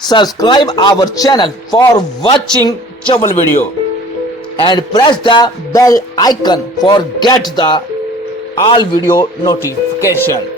Subscribe our channel for watching Chawal video and press the bell icon for get the all video notification.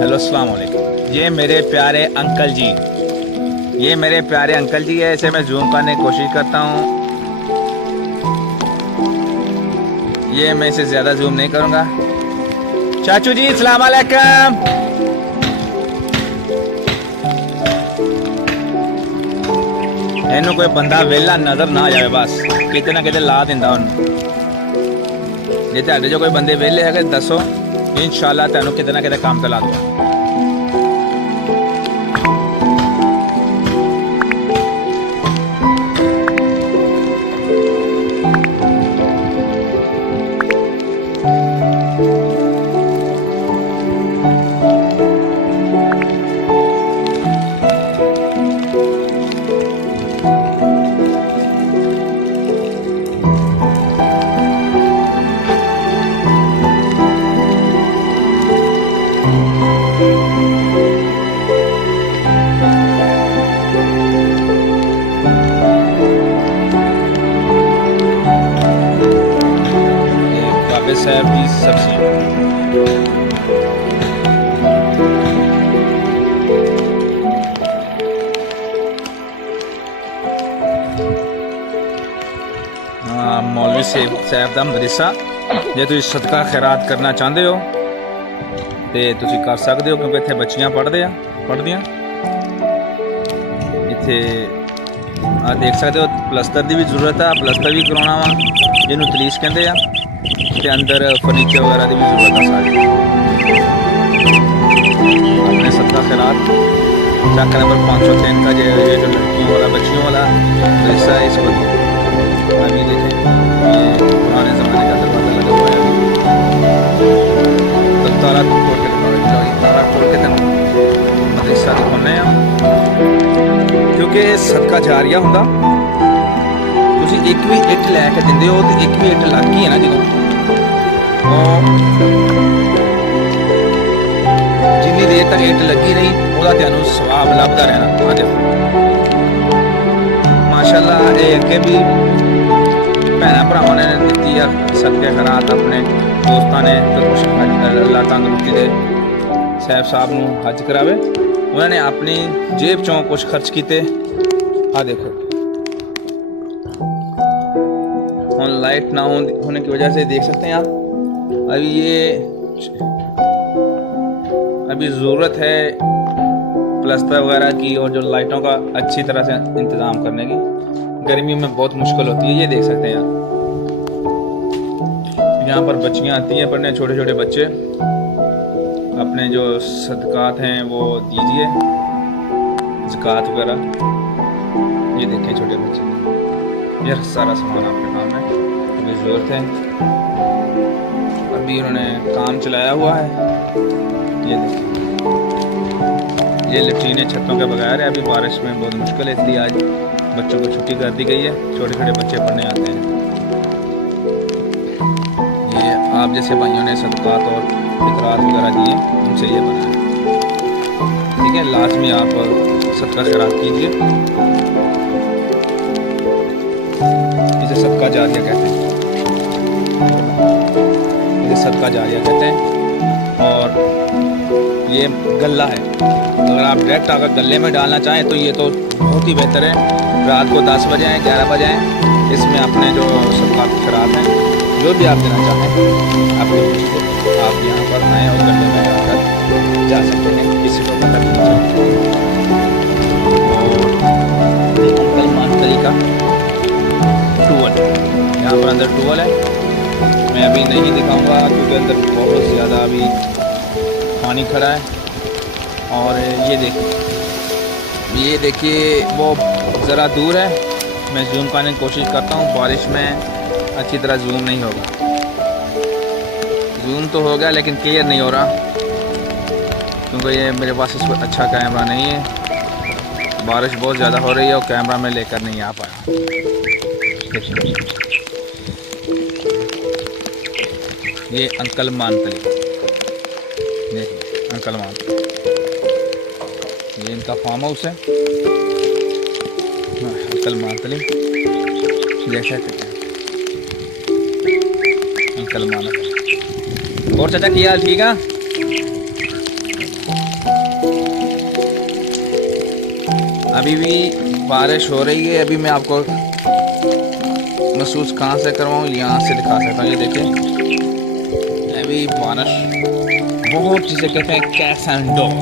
Hello अस्सलाम वालेकुम। ये मेरे प्यारे uncle जी, ये मेरे प्यारे अंकल जी है। इसे मैं जूम करने की कोशिश करता हूँ। ये मैं इसे ज़्यादा जूम नहीं करूँगा। चाचू जी अस्सलाम वालेकुम। इन्हों कोई बंदा वेला नज़र ना आ जाए, बस किते ना किते ला दिंदा उन्हें। जे तुहाडे जो कोई बंदे वेले है दसो, इंशाअल्लाह तुहानू किते ना किते काम ते ला दूंगा। साहब की सब्जी मौलवी साहब का मदरसा। जे तुम सदका खैरात करना चाहते हो तो तुम कर सकते हो, क्योंकि इतने बच्चियां पढ़दियां इतने आ देख सकते हो। प्लस्तर की भी जरूरत है, प्लस्तर भी करवाना वा, जिन्होंने तलीस कहते हैं। ते अंदर फर्नीचर वगैरह की भी जरूरत है सारी। अपने सदका खैरात चक्का नंबर 503 का जो लड़कियों वाला बच्चियों वाला हिस्सा है, इस वक्त अभी देखें ये पुराने ज़माने का दरवाज़ा लगा हुआ है। तो ताला खोल के ताला खोल के मदरसा दिखाने क्योंकि सदका जारिया होंदा। तुसीं एक भी इट लैके दिंदे हो तो एक भी इट लग गई है ना जो जिन्नी देर तक इट लगी रही वह तेन स्वाब लभदा रहना। माशाअल्लाह ये अगे भी भैन भरावां ने दी है सदके खैरात, अपने दोस्तों ने तो कुछ अल्लाह तंदरुस्ती दे साहब साहब नूं हज करावे, उन्होंने अपनी जेब चों कुछ खर्च किए। आ देखो हम लाइट ना होने की वजह से देख सकते हैं आप। अभी ज़रूरत है प्लस्तर वगैरह की और जो लाइटों का अच्छी तरह से इंतज़ाम करने की। गर्मी में बहुत मुश्किल होती है, ये देख सकते हैं आप। यहाँ पर बच्चियाँ आती हैं पढ़ने, छोटे छोटे बच्चे। अपने जो सदकात हैं वो दीजिए, ज़कात वगैरह। ये देखें छोटे बच्चे, ये सारा सामान आपके काम है, अभी ज़रूरत है। अभी उन्होंने काम चलाया हुआ है। ये देखिए ये लेट्रीनें छतों के बगैर है। अभी बारिश में बहुत मुश्किल है, इसलिए आज बच्चों को छुट्टी कर दी गई है। छोटे छोटे बच्चे पढ़ने आते हैं। ये आप जैसे भाइयों ने सदकात और फितरात वगैरह दिए, उनसे ये बना है। ठीक है, लाजमी आप सदका खैरात कीजिए। इसे सदका जारिया कहते हैं, सदका जारिया कहते हैं। और ये गल्ला है, अगर आप डायरेक्ट अगर गले में डालना चाहें तो ये तो बहुत ही बेहतर है। रात को 10 बजे आएँ 11 बजे आएँ, इसमें अपने जो सदका खैरात हैं जो भी आप देना चाहें अपनी मर्जी से आप यहाँ पर आएँ और गले में डालकर जा सकते हैं, किसी को पता नहीं चलता। और अंकल मानतरी का टूवल, यहाँ पर अंदर टूवल है। मैं अभी नहीं दिखाऊंगा क्योंकि अंदर बहुत ज़्यादा अभी पानी खड़ा है। और ये देखिए वो ज़रा दूर है, मैं जूम करने की कोशिश करता हूँ। बारिश में अच्छी तरह जूम नहीं होगा, जूम तो हो गया लेकिन क्लियर नहीं हो रहा, क्योंकि ये मेरे पास इस पर अच्छा कैमरा नहीं है। बारिश बहुत ज़्यादा हो रही है और कैमरा में लेकर नहीं आ पाया। देखिए ये अंकल मानतली, देखिए अंकल मानतली, ये इनका फार्म हाउस है अंकल मानतली। जैसा अंकल मानतली। और चाचा क्या हाल, ठीक है? अभी भी बारिश हो रही है। अभी मैं आपको महसूस कहाँ से करवाऊँ, यहाँ से दिखा सकता हूँ। ये देखिए अभी बारिश बहुत, जिसे कहते हैं cats and dog.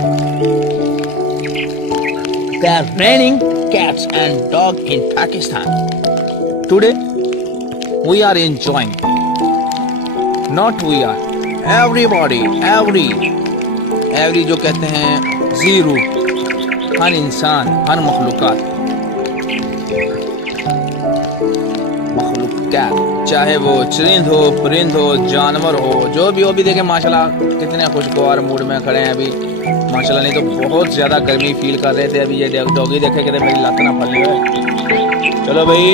They are raining cats and dog in Pakistan. Today we are enjoying, not we are, everybody, every जो कहते हैं जीरो, हर इंसान, हर मखलूक़ात, चाहे वो चरिंद हो, परिंद हो, जानवर हो, जो भी हो। भी देखें माशाल्लाह कितने खुशगवार मूड में खड़े हैं अभी माशाल्लाह। नहीं तो बहुत ज़्यादा गर्मी फील कर रहे थे। अभी ये डॉगी देखे कहते मेरी लत ना फल है। चलो भाई,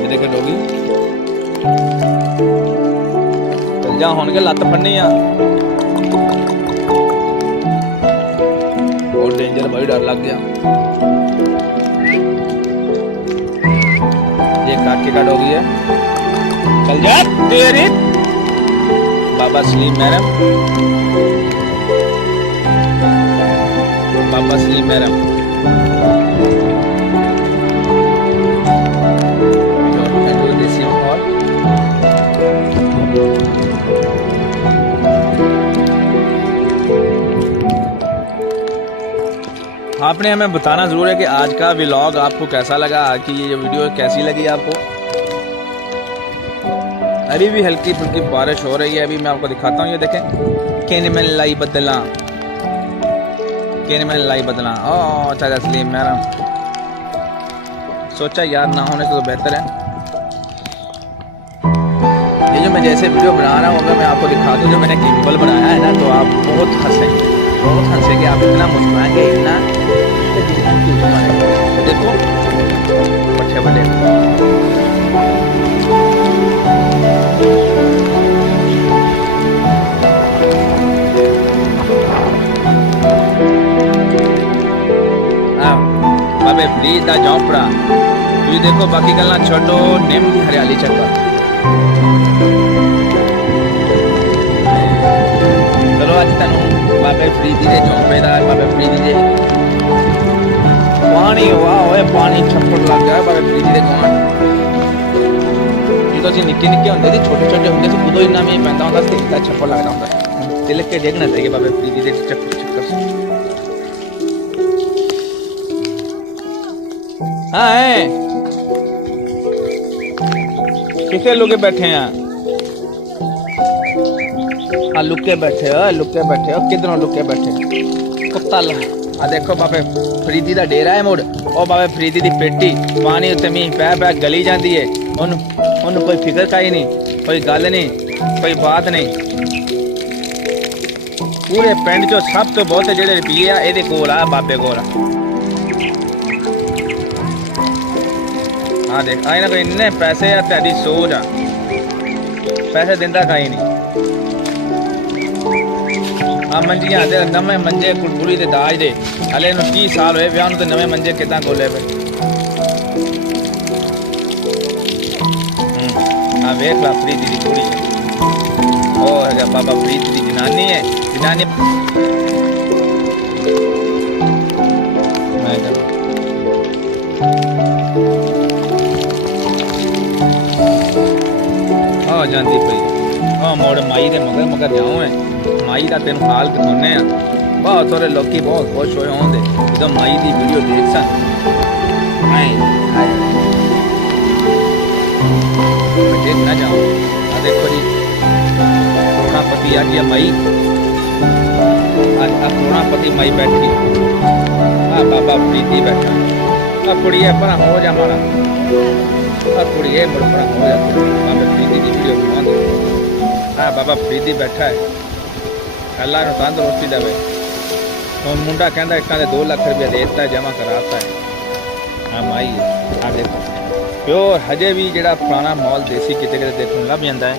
ये देखे डॉगी चल जा, होने के लत फड़नी आ। और डेंजर भाई, डर लग गया। ये काके का डॉगी है, चल जा तेरे। बाबा सलीम मैडम, बाबा सलीम मैडम, आपने हमें बताना ज़रूर है कि आज का व्लॉग आपको कैसा लगा, आज की ये वीडियो कैसी लगी आपको। अभी भी हल्की फुल्की बारिश हो रही है। अभी मैं आपको दिखाता हूँ, ये देखें केन में लाई बदला, केन में लाई बदला। ओ चाचा सलीम मैडम, सोचा यार ना होने तो बेहतर है। ये जो मैं जैसे वीडियो बना रहा हूँ अगर मैं आपको दिखा दूँ, जो मैंने गिम्बल बनाया है ना, तो आप बहुत हंसेंगे, आप इतना मुस्कुराएंगे, इतना देखो बच्चे बड़े। बाबे फ्रीज दा झोंपड़ा तुम देखो, बाकी गल्ला छोड़ो, निम की हरियाली चक्का। चलो अज तेन बाबे फरीदी के झोंपड़े का, बाबे फरीदी के पानी, वाह होए पानी छप्पड़ लग गया बाबे फरीदी के गवांढ। जो निक्के निक्के होंगे थे, छोटे छोटे होंगे थे, उदो इन्ना मीह पैंदा होंदा सी, इतना छप्पड़ लगदा होंदा। तिलक के देखना चाहिए बाबे फरीदी के चक्कर से। हाँ कितने लोग बैठे हैं? हाँ लुके बैठे हो, किधरों लुके बैठे कुत्ता ला। आ देखो बाबे फरीदी का डेरा है मुड़, और बाबे फरीदी की पेटी, पानी उत्ते मीह पै पै गली जाती है। उन्होंने कोई फिक्र काई नहीं, कोई गल नहीं, कोई बात नहीं। पूरे पिंड चो सब तो बहुत जेडे रुपये आ ये कोल आ, बाबे कोल। हाँ देख आई ना, कोई इन्ने पैसे आ, तेरी सोच आ, पैसे दिंदा काई नहीं। हाँ मंजियां दे, नवे मंजे कुड़ी के दाज दे, हले 30 साल हुए ब्याह, तो नवे मंजे कितना खोले पे। हाँ वेख ला फरीदी की कुड़ी, ओ है बाबा फरीदी की जनानी है, जनानी। जाती पई हाँ मोड़ माई के मगर मगर जाऊँ है माई का तेन हाल दिखाने बहुत सारे लोग बहुत खुश होए होंगे जो माई की वीडियो देख सन। देख ना जाओ देखो जी करोड़ापति आ गया मई। करोड़ापति मई बैठी आ बाबा प्रीति बैठा। आ कुड़िए पर हो जा मारा। आ कुड़िए मुड़ पर हो जा बाबा प्रीति की वीडियो बना दो। हाँ बाबा प्रीति बैठा है। अल्लाह ने तंदुरुस्ती देवे। ਹੁਣ ਮੁੰਡਾ ਕਹਿੰਦਾ ਇੱਕਾਂ ਦੇ 2 ਲੱਖ ਰੁਪਏ ਦੇ ਦਿੱਤਾ ਜਮਾ ਕਰਾਤਾ ਹੈ। ਹਾਂ ਮਾਈ ਆ ਦੇਖੋ ਪਿਓਰ ਹਜੇ ਵੀ ਜਿਹੜਾ ਪੁਰਾਣਾ ਮਾਲ ਦੇਸੀ ਕਿਤੇ ਕਿਤੇ ਦੇਖਣ ਨੂੰ ਲੱਭ ਜਾਂਦਾ ਹੈ।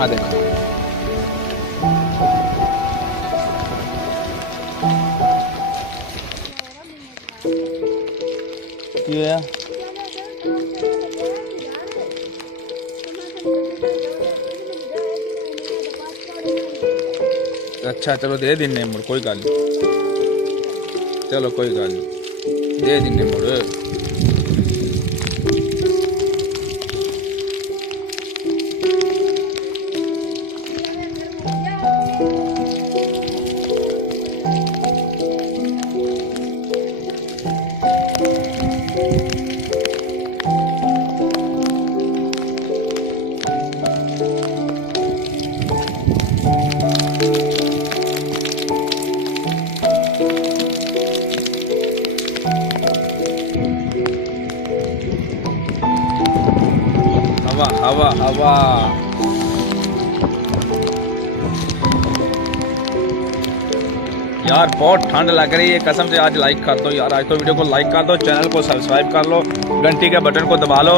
ਆ ਦੇਖੋ ਕੀ ਹੋਇਆ? अच्छा चलो दे दिन्ने मुड़ कोई गल नहीं। चलो कोई गल नहीं दे दिन्ने मुड़। हवा हवा हवा यार बहुत ठंड लग रही है कसम से। आज लाइक कर दो यार, आज तो वीडियो को लाइक कर दो, चैनल को सब्सक्राइब कर लो, घंटी के बटन को दबा लो।